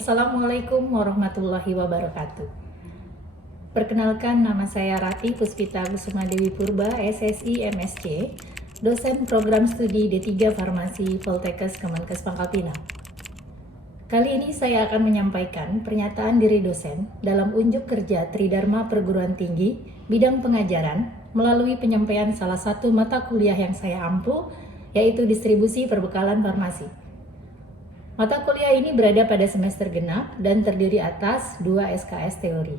Assalamualaikum warahmatullahi wabarakatuh. Perkenalkan, nama saya Rati Puspita Kusuma Dewi Purba, SSI MSc, dosen program studi D3 Farmasi Poltekkes Kemenkes Pangkal Pinang. Kali ini saya akan menyampaikan pernyataan diri dosen dalam unjuk kerja Tridharma Perguruan Tinggi bidang pengajaran melalui penyampaian salah satu mata kuliah yang saya ampu, yaitu distribusi perbekalan farmasi. Mata kuliah ini berada pada semester genap dan terdiri atas 2 SKS teori.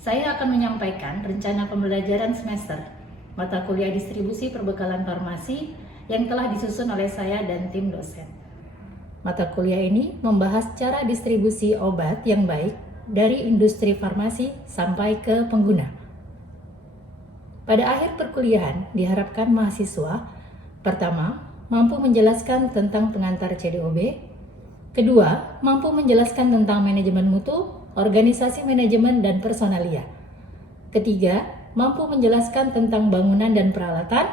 Saya akan menyampaikan rencana pembelajaran semester mata kuliah distribusi perbekalan farmasi yang telah disusun oleh saya dan tim dosen. Mata kuliah ini membahas cara distribusi obat yang baik dari industri farmasi sampai ke pengguna. Pada akhir perkuliahan diharapkan mahasiswa pertama, mampu menjelaskan tentang pengantar CDOB. Kedua, mampu menjelaskan tentang manajemen mutu, organisasi manajemen, dan personalia. Ketiga, mampu menjelaskan tentang bangunan dan peralatan.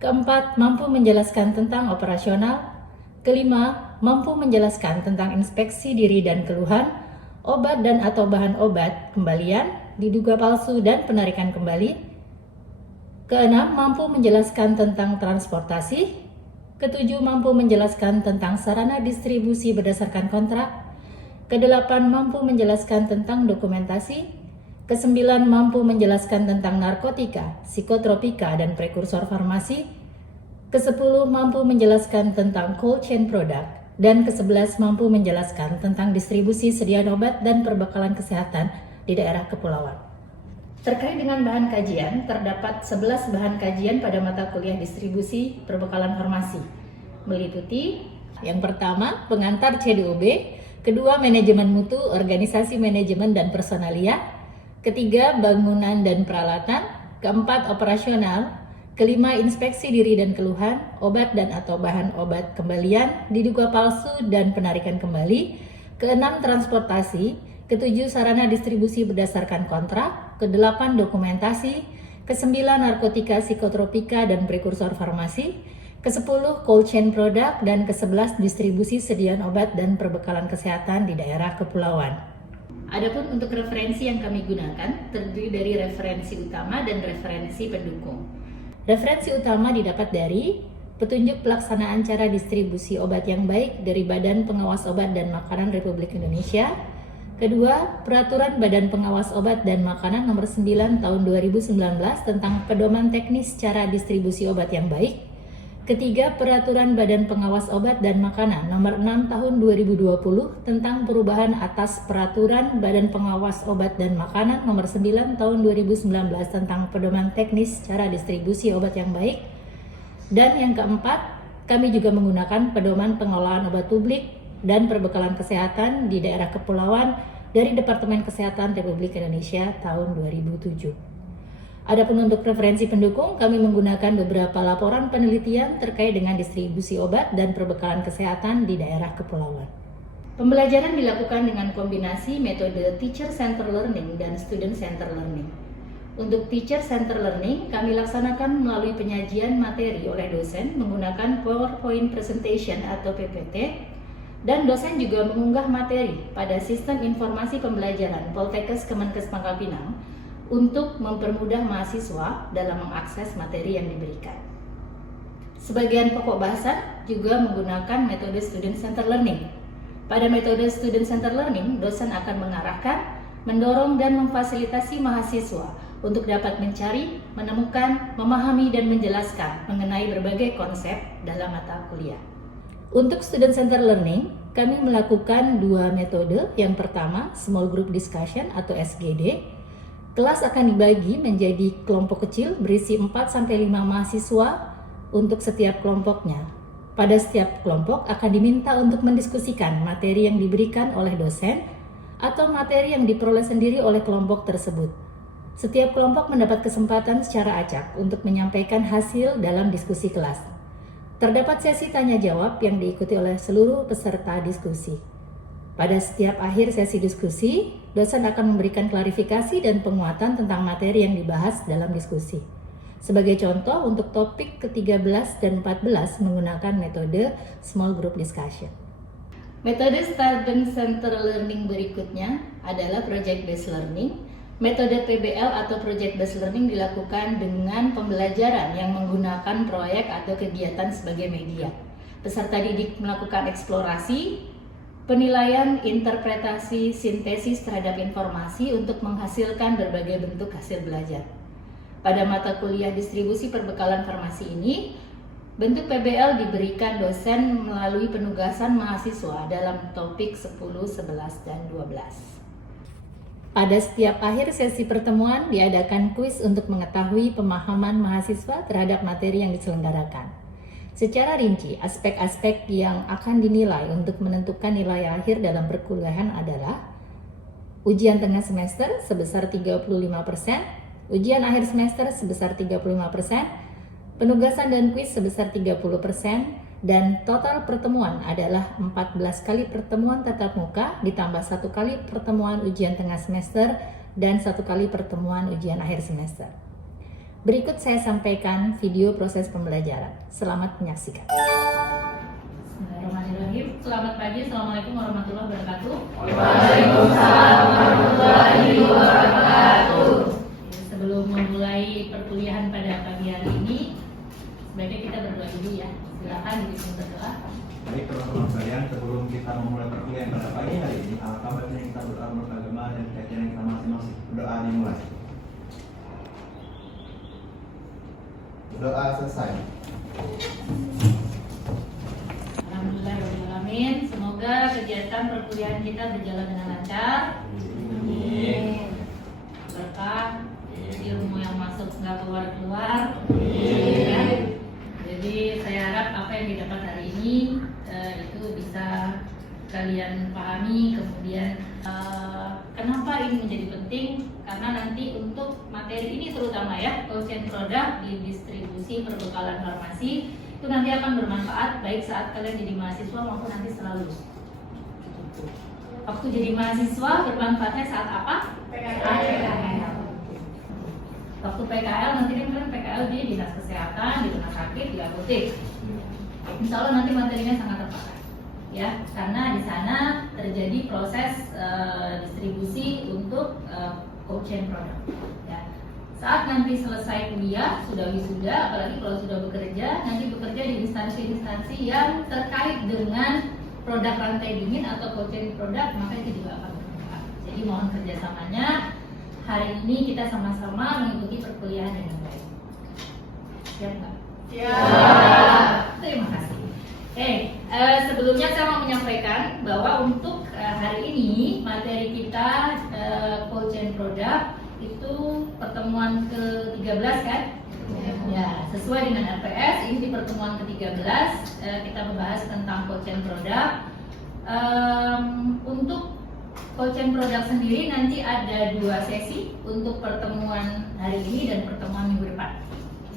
Keempat, mampu menjelaskan tentang operasional. Kelima, mampu menjelaskan tentang inspeksi diri dan keluhan, obat dan atau bahan obat, kembalian, diduga palsu, dan penarikan kembali. Keenam, mampu menjelaskan tentang transportasi. Ketujuh, mampu menjelaskan tentang sarana distribusi berdasarkan kontrak. Kedelapan, mampu menjelaskan tentang dokumentasi. Kesembilan, mampu menjelaskan tentang narkotika, psikotropika, dan prekursor farmasi. Kesepuluh, mampu menjelaskan tentang cold chain product. Dan kesebelas, mampu menjelaskan tentang distribusi sediaan obat dan perbekalan kesehatan di daerah kepulauan. Terkait dengan bahan kajian, terdapat 11 bahan kajian pada mata kuliah distribusi perbekalan farmasi. Meliputi yang pertama, pengantar CDOB, kedua, manajemen mutu, organisasi manajemen dan personalia, ketiga, bangunan dan peralatan, keempat, operasional, kelima, inspeksi diri dan keluhan, obat dan atau bahan obat, kembalian, diduga palsu dan penarikan kembali, keenam, transportasi, ketujuh, sarana distribusi berdasarkan kontrak, kedelapan, dokumentasi, kesembilan, narkotika, psikotropika, dan prekursor farmasi, kesepuluh, cold chain product, dan kesebelas, distribusi sediaan obat dan perbekalan kesehatan di daerah kepulauan. Adapun untuk referensi yang kami gunakan terdiri dari referensi utama dan referensi pendukung. Referensi utama didapat dari petunjuk pelaksanaan cara distribusi obat yang baik dari Badan Pengawas Obat dan Makanan Republik Indonesia. Kedua, Peraturan Badan Pengawas Obat dan Makanan Nomor 9 Tahun 2019 tentang Pedoman Teknis Cara Distribusi Obat yang Baik. Ketiga, Peraturan Badan Pengawas Obat dan Makanan Nomor 6 Tahun 2020 tentang perubahan atas Peraturan Badan Pengawas Obat dan Makanan Nomor 9 Tahun 2019 tentang Pedoman Teknis Cara Distribusi Obat yang Baik. Dan yang keempat, kami juga menggunakan Pedoman Pengelolaan Obat Publik dan Perbekalan Kesehatan di daerah kepulauan dari Departemen Kesehatan Republik Indonesia tahun 2007. Adapun untuk referensi pendukung, kami menggunakan beberapa laporan penelitian terkait dengan distribusi obat dan perbekalan kesehatan di daerah kepulauan. Pembelajaran dilakukan dengan kombinasi metode Teacher Center Learning dan Student Center Learning. Untuk Teacher Center Learning, kami laksanakan melalui penyajian materi oleh dosen menggunakan PowerPoint Presentation atau PPT, dan dosen juga mengunggah materi pada Sistem Informasi Pembelajaran Poltekkes Kemenkes Pangkal Pinang untuk mempermudah mahasiswa dalam mengakses materi yang diberikan. Sebagian pokok bahasan juga menggunakan metode Student Center Learning. Pada metode Student Center Learning, dosen akan mengarahkan, mendorong, dan memfasilitasi mahasiswa untuk dapat mencari, menemukan, memahami, dan menjelaskan mengenai berbagai konsep dalam mata kuliah. Untuk Student Center Learning, kami melakukan dua metode. Yang pertama, Small Group Discussion atau SGD. Kelas akan dibagi menjadi kelompok kecil berisi 4-5 mahasiswa untuk setiap kelompoknya. Pada setiap kelompok akan diminta untuk mendiskusikan materi yang diberikan oleh dosen atau materi yang diperoleh sendiri oleh kelompok tersebut. Setiap kelompok mendapat kesempatan secara acak untuk menyampaikan hasil dalam diskusi kelas. Terdapat sesi tanya jawab yang diikuti oleh seluruh peserta diskusi. Pada setiap akhir sesi diskusi, dosen akan memberikan klarifikasi dan penguatan tentang materi yang dibahas dalam diskusi. Sebagai contoh, untuk topik ke-13 dan 14 menggunakan metode Small Group Discussion. Metode student center learning berikutnya adalah project based learning. Metode PBL atau project based learning dilakukan dengan pembelajaran yang menggunakan proyek atau kegiatan sebagai media. Peserta didik melakukan eksplorasi, penilaian, interpretasi, sintesis terhadap informasi untuk menghasilkan berbagai bentuk hasil belajar. Pada mata kuliah distribusi perbekalan farmasi ini, bentuk PBL diberikan dosen melalui penugasan mahasiswa dalam topik 10, 11, dan 12. Pada setiap akhir sesi pertemuan diadakan kuis untuk mengetahui pemahaman mahasiswa terhadap materi yang diselenggarakan. Secara rinci, aspek-aspek yang akan dinilai untuk menentukan nilai akhir dalam perkuliahan adalah ujian tengah semester sebesar 35%, ujian akhir semester sebesar 35%, penugasan dan kuis sebesar 30%, dan total pertemuan adalah 14 kali pertemuan tatap muka ditambah 1 kali pertemuan ujian tengah semester dan 1 kali pertemuan ujian akhir semester. Berikut saya sampaikan video proses pembelajaran. Selamat menyaksikan. Bismillahirrahmanirrahim. Selamat pagi. Assalamualaikum warahmatullahi wabarakatuh. Waalaikumsalam warahmatullahi wabarakatuh. Sebelum memulai perkuliahan pada pagi hari ini, sebaiknya kita berdoa dulu ya. Silakan dipimpin berdoa. Baik teman-teman sekalian, sebelum kita memulai perkuliahan pada pagi hari ini, alangkah baiknya kita berdoa menurut agama dan keyakinan kita masing-masing. Berdoa dimulai. Doa selesai. Alhamdulillahirrahmanirrahim. Semoga kegiatan perkuliahan kita berjalan dengan lancar. Amin. Berkah, ilmu yang masuk nggak keluar-keluar. Ya. Jadi saya harap apa yang didapat hari ini itu bisa kalian pahami. Kemudian kenapa ini menjadi penting? Karena nanti untuk materi ini terutama ya, quotient product di distribusi perbekalan farmasi itu nanti akan bermanfaat baik saat kalian jadi mahasiswa maupun nanti setelah lulus. Waktu jadi mahasiswa bermanfaatnya saat apa? PKL. Waktu PKL nanti kan kalian PKL di dinas kesehatan, di rumah sakit, di apotek. Insya Allah nanti materinya sangat terpakai ya, karena di sana terjadi proses distribusi untuk quotient product ya. Saat nanti selesai kuliah, sudah wisuda, apalagi kalau sudah bekerja, nanti bekerja di instansi-instansi yang terkait dengan produk rantai dingin atau quotient product, maka itu juga akan bermanfaat. Jadi mohon kerjasamanya. Hari ini kita sama-sama mengikuti perkuliahan dengan baik. Siap nggak? Siap. Terima kasih. Sebelumnya saya mau menyampaikan bahwa untuk hari ini materi kita quotient product itu pertemuan ke-13 kan? Ya, sesuai dengan RPS ini di pertemuan ke-13 kita membahas tentang quotient product. Untuk quotient product sendiri nanti ada 2 sesi untuk pertemuan hari ini dan pertemuan minggu depan.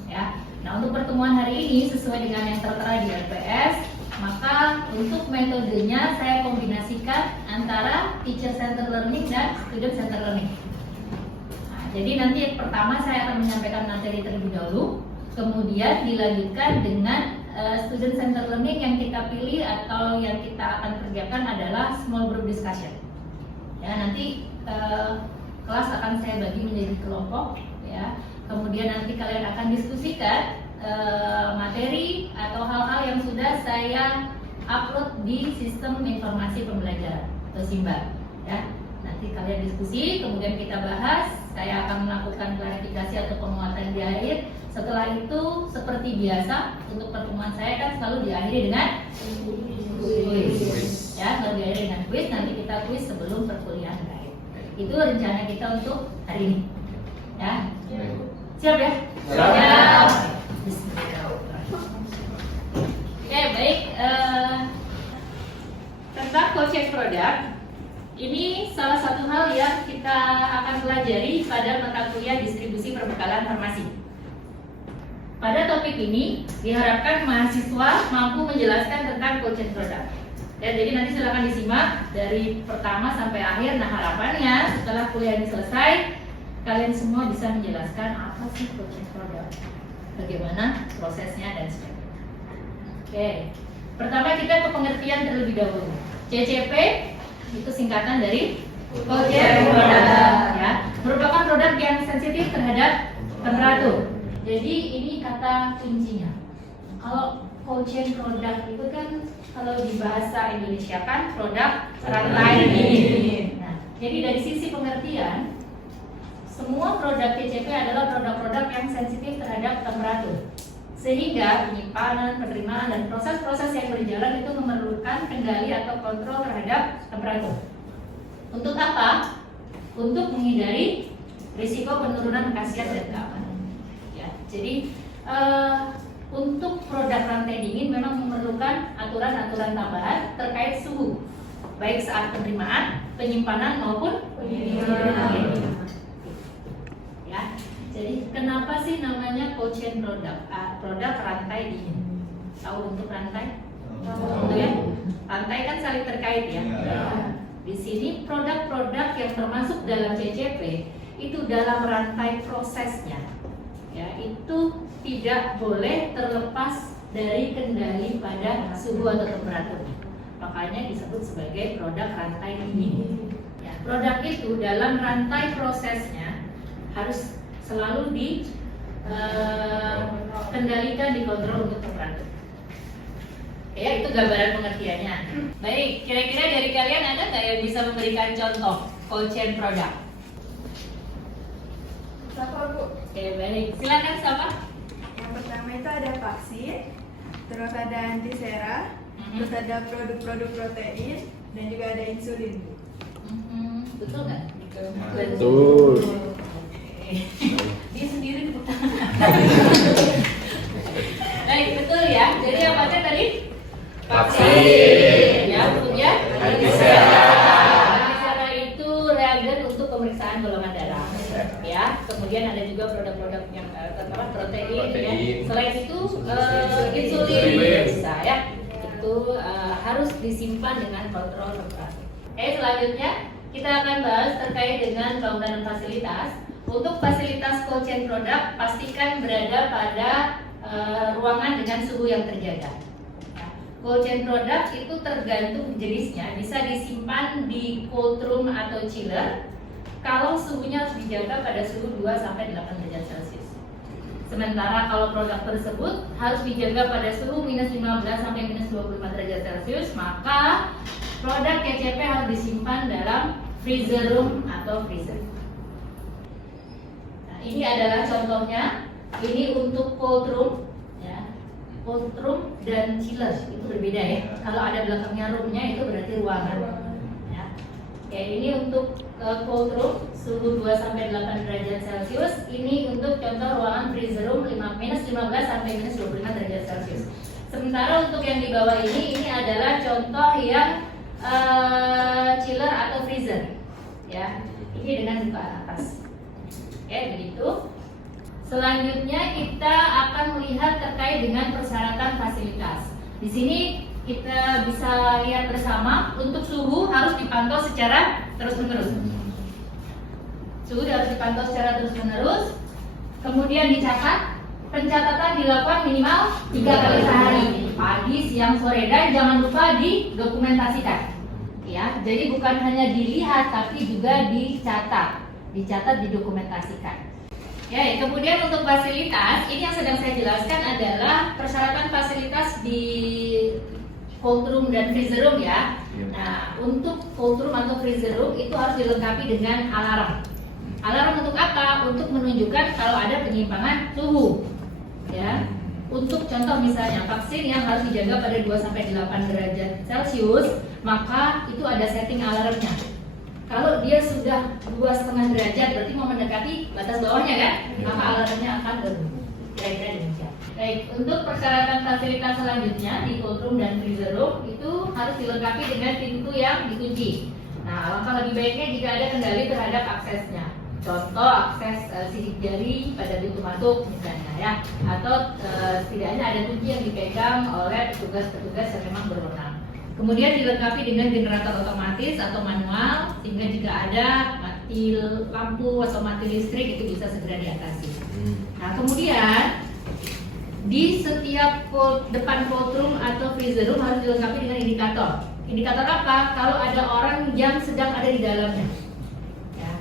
Ya. Nah, untuk pertemuan hari ini sesuai dengan yang tertera di RPS, maka untuk metodenya saya kombinasikan antara teacher center learning dan student center learning. Nah, jadi nanti pertama saya akan menyampaikan materi terlebih dahulu, kemudian dilanjutkan dengan student center learning yang kita pilih atau yang kita akan kerjakan adalah small group discussion. Ya, nanti kelas akan saya bagi menjadi kelompok ya. Kemudian nanti kalian akan diskusikan materi atau hal-hal yang sudah saya upload di sistem informasi pembelajaran atau SIMBA ya. Nanti kalian diskusi, kemudian kita bahas. Saya akan melakukan klarifikasi atau penguatan di akhir. Setelah itu seperti biasa untuk pertemuan saya kan selalu diakhiri dengan kuis. Ya, kalau diakhiri dengan kuis, nanti kita kuis sebelum perkuliahan berakhir. Itu rencana kita untuk hari ini. Ya. Siap ya? Siap. Oke, baik. Tentang quotient product, ini salah satu hal yang kita akan pelajari pada mata kuliah distribusi perbekalan farmasi. Pada topik ini diharapkan mahasiswa mampu menjelaskan tentang quotient product. Dan jadi nanti silakan disimak dari pertama sampai akhir. Nah, harapannya setelah kuliah ini selesai, kalian semua bisa menjelaskan apa sih quotient product, bagaimana prosesnya dan sebagainya. Oke, pertama kita ke pengertian terlebih dahulu. CCP itu singkatan dari cold chain product, ya, merupakan produk yang sensitif terhadap temperatur. Jadi ini kata kuncinya. Kalau cold chain product itu kan kalau di bahasa Indonesia kan produk rantai dingin. Nah, jadi dari sisi pengertian, semua produk CCP adalah produk-produk yang sensitif terhadap temperatur. Sehingga penyimpanan, penerimaan, dan proses-proses yang berjalan itu memerlukan kendali atau kontrol terhadap temperatur. Untuk apa? Untuk menghindari risiko penurunan khasiat dan keamanan. Ya, jadi untuk produk rantai dingin memang memerlukan aturan-aturan tambahan terkait suhu, baik saat penerimaan, penyimpanan maupun pengiriman. Ya, jadi kenapa sih namanya cold chain product? Produk rantai dingin. Tahu bentuk rantai? Tahu ya? Rantai kan saling terkait ya. Di sini produk-produk yang termasuk dalam CCP itu dalam rantai prosesnya, ya, itu tidak boleh terlepas dari kendali pada suhu atau temperatur. Makanya disebut sebagai produk rantai dingin. Ya, produk itu dalam rantai prosesnya harus selalu dikendalikan, dikontrol untuk temperatur. Ya, itu gambaran pengertiannya. Baik, kira-kira dari kalian ada nggak yang bisa memberikan contoh cold chain product? Siapa, Bu? Oke, baik. Silakan siapa? Yang pertama itu ada vaksin, terus ada antisera, terus ada produk-produk protein, dan juga ada insulin, Bu. Betul nggak? Betul. Oke. Dia sendiri tepuk tangan. Baik, betul ya. Jadi apa aja tadi? Vaksin. Ya, betul ya. Antisera. Antisera itu reagen untuk pemeriksaan golongan darah. Ya, kemudian ada juga produk-produk yang protein. Ya. Selain itu insulin bisa ya. Itu harus disimpan dengan kontrol temperatur. Selanjutnya kita akan bahas terkait dengan bangunan fasilitas. Untuk fasilitas cold chain product pastikan berada pada ruangan dengan suhu yang terjaga. Cold chain product itu tergantung jenisnya, bisa disimpan di cold room atau chiller. Kalau suhunya harus dijaga pada suhu 2-8 derajat Celcius. Sementara kalau produk tersebut harus dijaga pada suhu minus 15 sampai minus 25 derajat Celcius, maka produk CCP harus disimpan dalam freezer room atau freezer. Nah, ini adalah contohnya. Ini untuk cold room, ya. Cold room dan chiller itu berbeda ya. Kalau ada belakangnya roomnya itu berarti ruangan. Ya. Oke, ini untuk cold room suhu 2-8 derajat Celcius. Ini untuk contoh ruangan freezer room minus 15 sampai minus 25 derajat Celcius. Sementara untuk yang di bawah ini adalah contoh yang chiller atau freezer. Ya, ini dengan buka atas. Oke, begitu. Selanjutnya kita akan melihat terkait dengan persyaratan fasilitas. Di sini kita bisa lihat bersama untuk suhu harus dipantau secara terus-menerus. Suhu harus dipantau secara terus-menerus. Kemudian dicatat, pencatatan dilakukan minimal 3 kali sehari, pagi, siang, sore, dan jangan lupa didokumentasikan. Ya, jadi bukan hanya dilihat tapi juga dicatat, didokumentasikan. Ya, kemudian untuk fasilitas, ini yang sedang saya jelaskan adalah persyaratan fasilitas di cold room dan freezer room ya. Nah, untuk cold room atau freezer room itu harus dilengkapi dengan alarm. Alarm untuk apa? Untuk menunjukkan kalau ada penyimpangan suhu. Ya. Untuk contoh misalnya vaksin yang harus dijaga pada 2-8 derajat Celcius, maka itu ada setting alarmnya. Kalau dia sudah 2,5 derajat berarti mau mendekati batas bawahnya kan, maka alarmnya akan berbunyi. Kira-kira demikian. Baik, untuk persyaratan fasilitas selanjutnya di cold room dan freezer room itu harus dilengkapi dengan pintu yang dikunci. Nah, alangkah lebih baiknya jika ada kendali terhadap aksesnya. Contoh akses sidik jari pada pintu masuk misalnya ya, atau setidaknya ada kunci yang dipegang oleh petugas-petugas yang memang berwenang. Kemudian dilengkapi dengan generator otomatis atau manual, sehingga jika ada mati lampu atau mati listrik itu bisa segera diatasi. Nah, kemudian di setiap depan cold room atau freezer room harus dilengkapi dengan indikator. Indikator apa? Kalau ada orang yang sedang ada di dalamnya. Ya.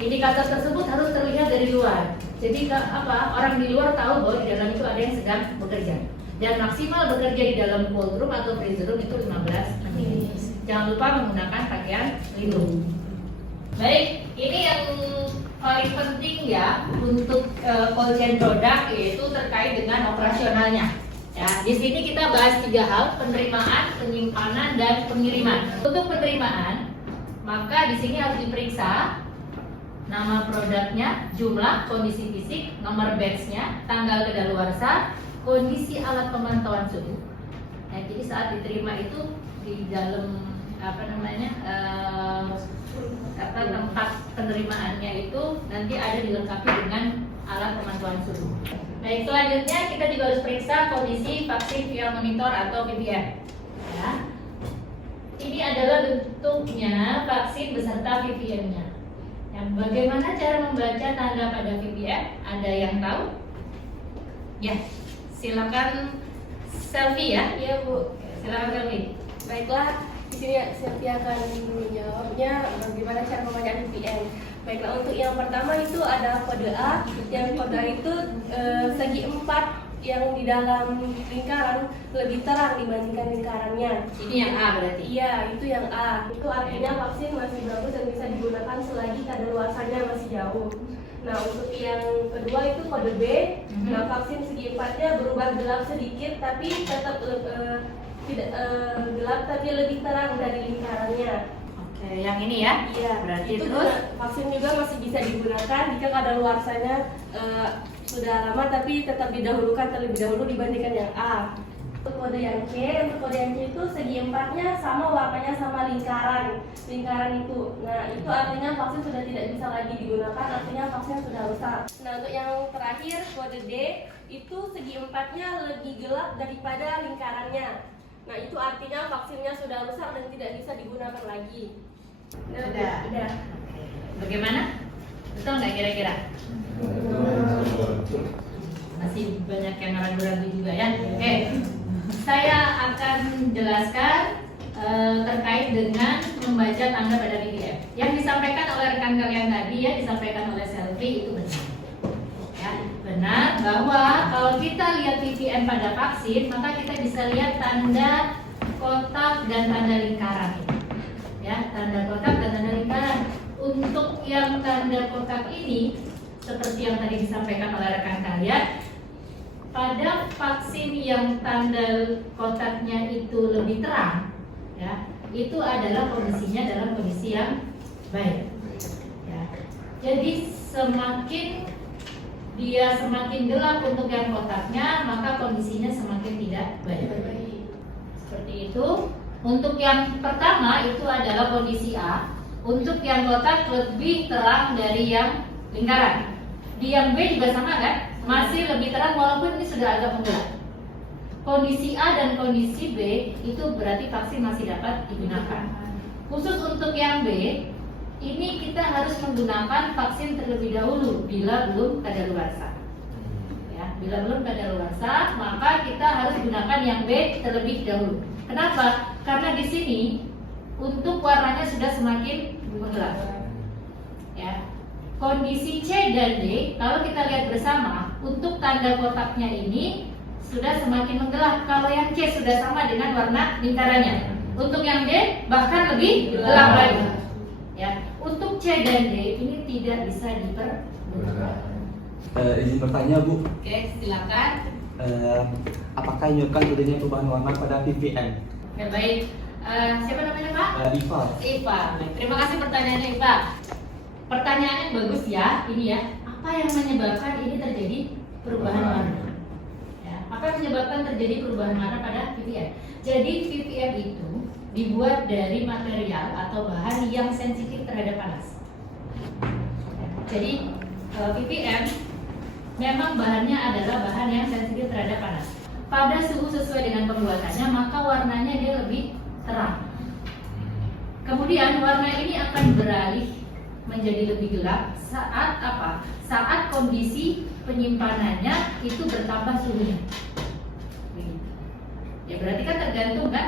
Indikator tersebut harus terlihat dari luar. Jadi orang di luar tahu bahwa di dalam itu ada yang sedang bekerja. Dan maksimal bekerja di dalam cold room atau freezer room itu 15 menit. Jangan lupa menggunakan pakaian pelindung. Baik, ini yang paling penting ya untuk cold chain product, yaitu terkait dengan operasionalnya. Ya, di sini kita bahas 3 hal: penerimaan, penyimpanan, dan pengiriman. Untuk penerimaan, maka di sini harus diperiksa nama produknya, jumlah, kondisi fisik, nomor batch-nya, tanggal kedaluarsa, kondisi alat pemantauan suhu. Nah, jadi saat diterima itu di dalam tempat penerimaannya itu nanti ada dilengkapi dengan alat pemantauan suhu. Baik, selanjutnya kita juga harus periksa kondisi vaksin vial monitor atau VVM. Ya. Ini adalah bentuknya vaksin beserta VVM-nya. Yang bagaimana cara membaca tanda pada VVM? Ada yang tahu? Ya, silakan Selfie ya. Iya Bu. Silakan Selfie. Baiklah, di sini Selfie akan menjawabnya bagaimana cara membaca VPN. Baiklah, untuk yang pertama itu ada kode A. Yang kode A itu segi 4 yang di dalam lingkaran lebih terang dibandingkan lingkarannya. Ini yang A berarti. Iya, itu yang A. Itu artinya vaksin masih bagus dan bisa digunakan selagi kadaluarsanya masih jauh. Nah, untuk yang kedua itu kode B. Nah, vaksin segi 4-nya berubah gelap sedikit, tapi tetap tidak gelap, tapi lebih terang dari lingkarannya. Oke, yang ini ya. Iya, Berarti itu terus vaksin juga masih bisa digunakan jika kadaluarsanya sudah lama, tapi tetap didahulukan terlebih dahulu dibandingkan yang A. Untuk kode yang C, untuk kode yang C itu segi 4-nya sama, warnanya sama lingkaran itu. Nah, itu artinya vaksin sudah tidak bisa lagi digunakan, artinya vaksin sudah rusak. Nah, untuk yang terakhir kode D itu segi 4-nya lebih gelap daripada lingkarannya. Nah, itu artinya vaksinnya sudah rusak dan tidak bisa digunakan lagi. Nah, Sudah. Bagaimana? Betul nggak kira-kira? Masih banyak yang ragu-ragu juga ya. Oke, saya akan jelaskan terkait dengan membaca tanda pada VPM. Yang disampaikan oleh rekan kalian tadi ya, disampaikan oleh Selfie itu benar. Ya, benar bahwa kalau kita lihat VPM pada vaksin, maka kita bisa lihat tanda kotak dan tanda lingkaran. Ya, tanda kotak dan tanda lingkaran. Untuk yang tanda kotak ini, seperti yang tadi disampaikan oleh rekan kalian, pada vaksin yang tanda kotaknya itu lebih terang, ya, itu adalah kondisinya dalam kondisi yang baik. Ya. Jadi semakin dia semakin gelap untuk yang kotaknya, maka kondisinya semakin tidak baik. Seperti itu. Untuk yang pertama itu adalah kondisi A. Untuk yang kotak lebih terang dari yang lingkaran. Di yang B juga sama kan? Masih lebih terang walaupun ini sudah agak menggelap. Kondisi A dan kondisi B itu berarti vaksin masih dapat digunakan. Khusus untuk yang B, ini kita harus menggunakan vaksin terlebih dahulu bila belum kadaluarsa. Ya, bila belum kadaluarsa, maka kita harus gunakan yang B terlebih dahulu. Kenapa? Karena di sini untuk warnanya sudah semakin menggelap. Ya. Kondisi C dan D, kalau kita lihat bersama, untuk tanda kotaknya ini sudah semakin menggelap. Kalau yang C sudah sama dengan warna lingkarannya. Untuk yang D bahkan lebih gelap lagi. Ya. Untuk C dan D ini tidak bisa dipergunakan. Izin bertanya Bu. Oke, silakan. Apakah menyebabkan terjadinya perubahan warna pada VPN? Ya, baik. Siapa namanya Pak? Iva. Iva. Baik, terima kasih pertanyaannya Iva. Pertanyaannya bagus ya, ini ya. Apa yang menyebabkan ini terjadi perubahan warna? Ya, apa yang menyebabkan terjadi perubahan warna pada VPN? Jadi VPN itu dibuat dari material atau bahan yang sensitif terhadap panas. Ya, jadi VPN memang bahannya adalah bahan yang sensitif terhadap panas. Pada suhu sesuai dengan pembuatannya, maka warnanya dia lebih terang. Kemudian warna ini akan beralih menjadi lebih gelap saat apa? Saat kondisi penyimpanannya itu bertambah suhunya. Ya berarti kan tergantung kan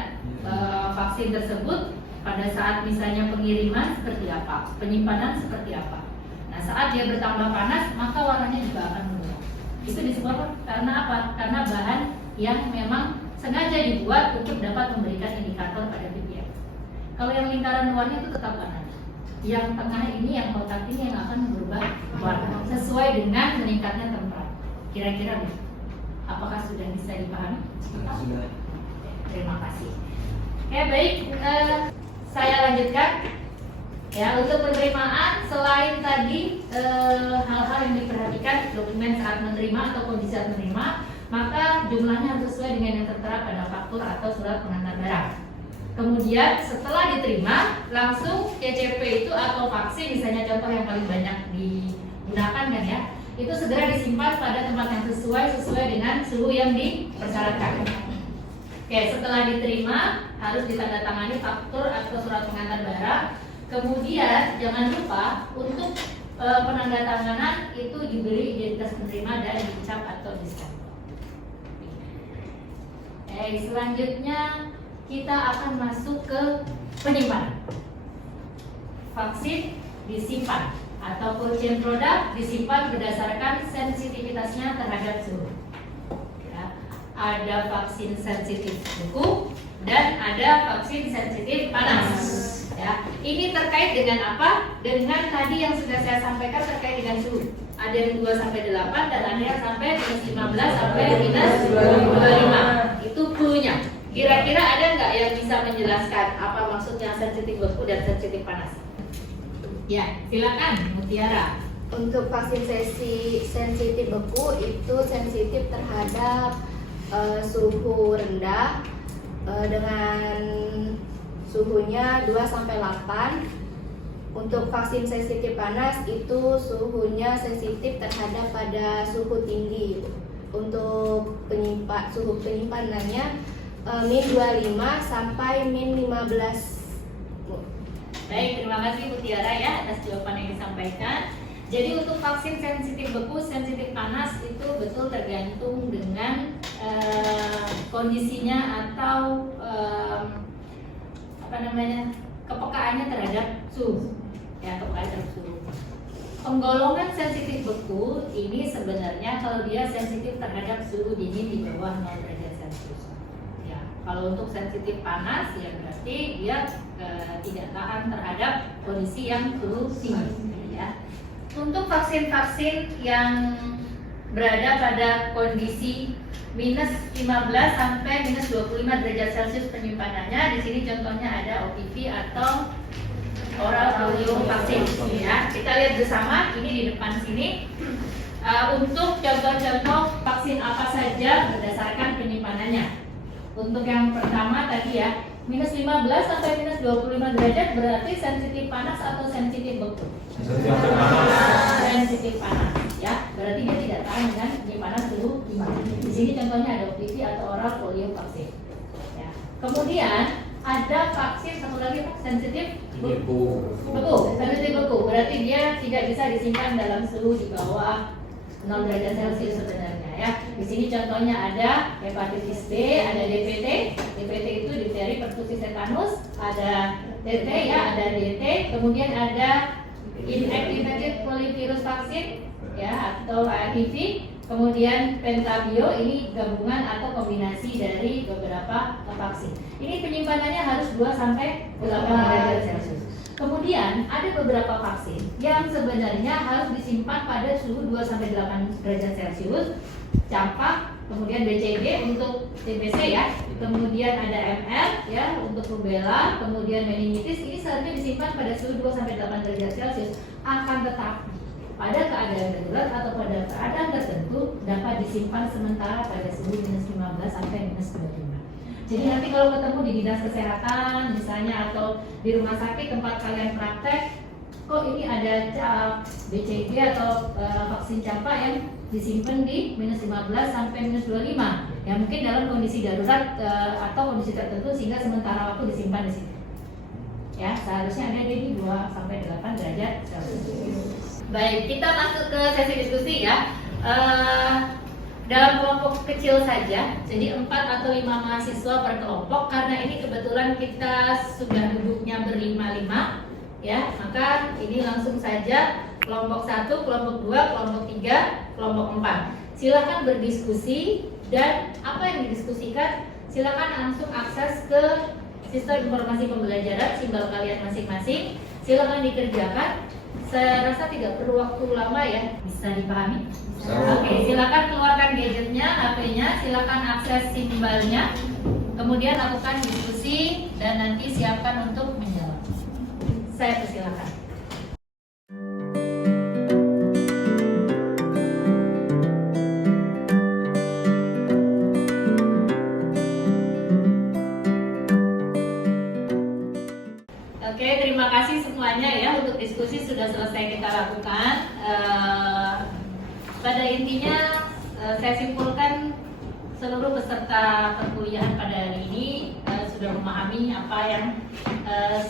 vaksin tersebut pada saat misalnya pengiriman seperti apa, penyimpanan seperti apa. Nah saat dia bertambah panas maka warnanya juga akan berubah. Itu disebabkan karena apa? Karena bahan yang memang sengaja dibuat untuk dapat memberikan indikator pada PPM. Kalau yang lingkaran luarnya itu tetap panas. Yang tengah ini, yang kotak ini yang akan berubah warna sesuai dengan meningkatnya temperatur. Kira-kira begitu. Apakah sudah bisa dipahami? Sudah. Terima kasih. Oke baik, saya lanjutkan. Ya untuk penerimaan selain tadi hal-hal yang diperhatikan dokumen saat menerima atau kondisi saat menerima, maka jumlahnya harus sesuai dengan yang tertera pada faktur atau surat pengantar barang. Kemudian setelah diterima langsung CCP itu atau vaksin misalnya contoh yang paling banyak digunakan kan ya, itu segera disimpan pada tempat yang sesuai dengan suhu yang dipersyaratkan. Oke, setelah diterima harus ditandatangani faktur atau surat pengantar barang. Kemudian jangan lupa untuk penandatanganan itu diberi identitas penerima dan dicap atau diskandal. Selanjutnya kita akan masuk ke penyimpanan. Vaksin disimpan atau cold chain product disimpan berdasarkan sensitivitasnya terhadap suhu. Ya, ada vaksin sensitif beku dan ada vaksin sensitif panas. Ya, ini terkait dengan apa? Dengan tadi yang sudah saya sampaikan terkait dengan suhu. Ada yang 2 sampai 8 dan ada yang sampai minus 15 sampai minus 25. Itu punya. Kira-kira ada nggak yang bisa menjelaskan apa maksudnya sensitif beku dan sensitif panas? Ya, silakan Mutiara. Untuk vaksin sensitif beku itu sensitif terhadap suhu rendah dengan suhunya 2 sampai 8. Untuk vaksin sensitif panas itu suhunya sensitif terhadap pada suhu tinggi. Untuk suhu penyimpanannya min 25 sampai min 15. Baik, terima kasih Mutiara ya atas jawaban yang disampaikan. Jadi untuk vaksin sensitif beku, sensitif panas itu betul tergantung dengan kondisinya atau kepekaannya terhadap suhu. Ya, kepekaan terhadap suhu. Penggolongan sensitif beku ini sebenarnya kalau dia sensitif terhadap suhu dingin di bawah 0 derajat Celcius. Ya, kalau untuk sensitif panas ya berarti dia tidak tahan terhadap kondisi yang suhu tinggi. Ya. Untuk vaksin-vaksin yang berada pada kondisi minus 15 sampai minus 25 derajat Celcius penyimpanannya, di sini contohnya ada OPV atau oral polio vaksin. Ya, kita lihat bersama ini di depan sini. Untuk contoh-contoh vaksin apa saja berdasarkan penyimpanannya. Untuk yang pertama tadi ya, minus 15 sampai minus 25 derajat berarti sensitif panas atau sensitif beku? Sensitif panas ya, berarti dia tidak tahan dengan penyimpanan suhu tinggi. Di sini contohnya ada OPV atau oral polio vaksin. Ya. Kemudian ada vaksin satu lagi sensitif beku. Sensitif beku berarti dia tidak bisa disimpan dalam suhu di bawah 0 derajat Celcius sebenarnya ya. Di sini contohnya ada hepatitis B, ada DPT. DPT itu difteri pertusis tetanus, ada TT ya, ada DT, kemudian ada inactivated polyvirus vaksin ya atau ARV. Kemudian pentabio ini gabungan atau kombinasi dari beberapa vaksin. Ini penyimpanannya harus 2 sampai 8 derajat Celcius. Kemudian ada beberapa vaksin yang sebenarnya harus disimpan pada suhu 2 sampai 8 derajat Celcius. Campak, kemudian BCG untuk TBC ya. Kemudian ada MR ya untuk rubella, kemudian meningitis ini seharusnya disimpan pada suhu 2 sampai 8 derajat Celcius. Akan tetapi pada keadaan darurat atau pada keadaan tertentu dapat disimpan sementara pada suhu minus 15 sampai minus 25. Jadi nanti kalau ketemu di dinas kesehatan misalnya atau di rumah sakit tempat kalian praktek, kok ini ada BCG atau vaksin campak yang disimpan di minus 15 sampai minus 25. Ya mungkin dalam kondisi darurat atau kondisi tertentu sehingga sementara waktu disimpan di situ. Ya, seharusnya ada di 2 sampai 8 derajat Celcius. Baik, kita masuk ke sesi diskusi ya. dalam kelompok kecil saja, jadi 4 atau 5 mahasiswa per kelompok. Karena ini kebetulan kita sudah duduknya berlima-lima, ya, maka ini langsung saja kelompok 1, kelompok 2, kelompok 3, kelompok 4. Silakan berdiskusi dan apa yang didiskusikan silakan langsung akses ke sistem informasi pembelajaran simbol kalian masing-masing. Silakan dikerjakan. Saya rasa tidak perlu waktu lama ya, bisa dipahami? Oke, silakan keluarkan gadgetnya, HP-nya, silakan akses simbolnya, kemudian lakukan diskusi dan nanti siapkan untuk menjawab. Saya persilakan. Oke, terima kasih semuanya ya, untuk diskusi sudah selesai kita lakukan. Pada intinya saya simpulkan seluruh peserta perkuliahan pada hari ini sudah memahami apa yang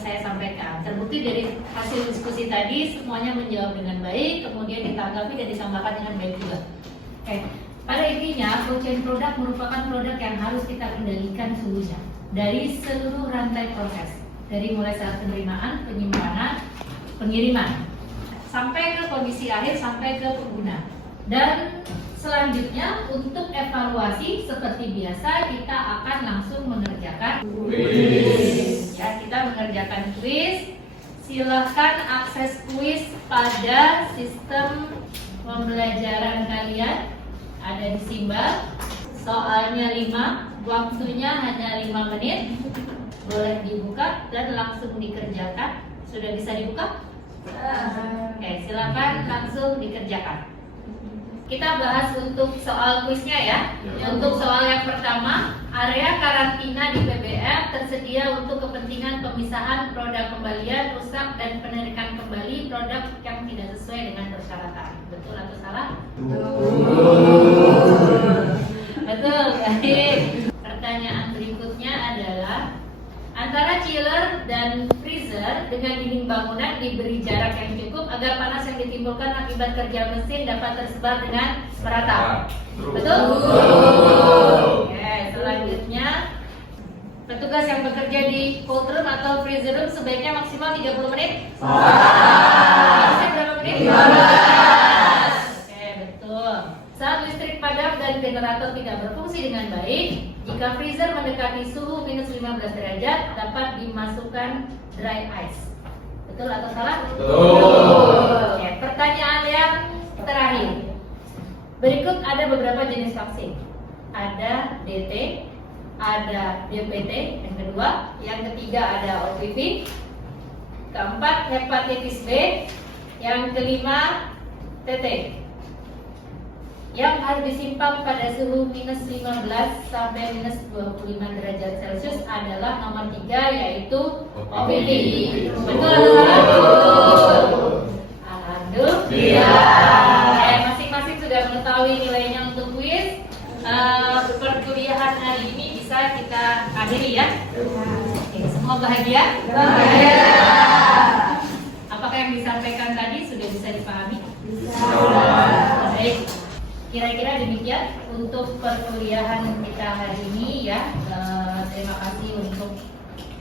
saya sampaikan. Terbukti dari hasil diskusi tadi semuanya menjawab dengan baik, kemudian ditanggapi dan ditambahkan dengan baik juga. Oke, pada intinya cold chain produk merupakan produk yang harus kita kendalikan seluruhnya dari seluruh rantai proses, dari mulai saat penerimaan, penyimpanan, pengiriman, sampai ke kondisi akhir, sampai ke pengguna. Dan selanjutnya untuk evaluasi seperti biasa kita akan langsung mengerjakan kuis. Ya, kita mengerjakan kuis. Silahkan akses kuis pada sistem pembelajaran kalian, ada di simbol. Soalnya 5, waktunya hanya 5 menit. Boleh dibuka dan langsung dikerjakan. Sudah bisa dibuka? Oke, silakan langsung dikerjakan. Kita bahas untuk soal kuisnya ya. Untuk soal yang pertama, area karantina di PBM tersedia untuk kepentingan pemisahan produk kembalian, rusak dan penarikan kembali produk yang tidak sesuai dengan persyaratan. Betul atau salah? Betul. Baik. Pertanyaan berikutnya adalah antara chiller dan freezer dengan dinding bangunan diberi jarak yang cukup agar panas yang ditimbulkan akibat kerja mesin dapat tersebar dengan merata. Betul? Oke, selanjutnya petugas yang bekerja di cold room atau freezer room sebaiknya maksimal 30 menit. Maksimal berapa menit? 15. Oke, betul. Saat listrik padam dan generator tidak berfungsi dengan baik, jika freezer mendekati suhu minus 15 derajat, dapat dimasukkan dry ice. Betul atau salah? Betul. Oke, pertanyaan yang terakhir. Berikut ada beberapa jenis vaksin. Ada DT, ada DPT, yang kedua. Yang ketiga ada OPV. Keempat, hepatitis B. Yang kelima, TT. Yang harus disimpan pada suhu minus 15 sampai minus 25 derajat Celcius adalah nomor 3, yaitu OPV. Betul atau salah? Alhamdulillah. Masing-masing sudah mengetahui nilainya untuk kuis. Perkuliahan hari ini bisa kita akhiri ya. Semua bahagia? Bahagia. Apakah yang disampaikan tadi sudah bisa dipahami? Baik. Kira-kira demikian untuk perkuliahan kita hari ini ya. Terima kasih untuk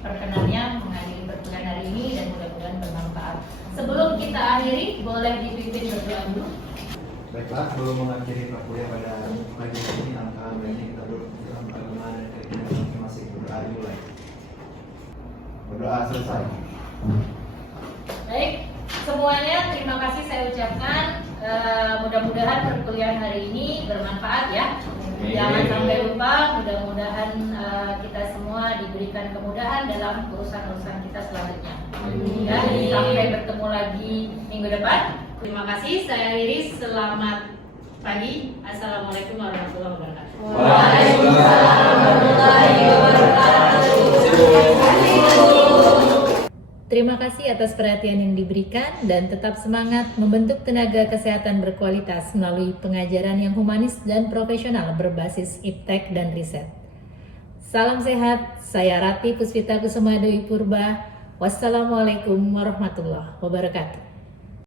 perkenannya menghadiri perkuliahan hari ini dan mudah-mudahan bermanfaat. Sebelum kita akhiri, boleh dipimpin berdoa dulu. Baiklah, sebelum mengakhiri perkuliahan pada pagi ini, alangkah baiknya kita dalam agama dan keyakinan masing-masing. Berdoa dimulai. Berdoa selesai. Baik, semuanya terima kasih saya ucapkan. Mudah-mudahan perkuliahan hari ini bermanfaat ya. Jangan sampai lupa, mudah-mudahan kita semua diberikan kemudahan dalam urusan-urusan kita selanjutnya. Dan sampai bertemu lagi minggu depan. Terima kasih, saya Iris. Selamat pagi. Assalamualaikum warahmatullahi wabarakatuh. Waalaikumsalam warahmatullahi wabarakatuh. Terima kasih atas perhatian yang diberikan dan tetap semangat membentuk tenaga kesehatan berkualitas melalui pengajaran yang humanis dan profesional berbasis iptek dan riset. Salam sehat, saya Rati Puspita Kusuma Dewi Purba. Wassalamualaikum warahmatullahi wabarakatuh.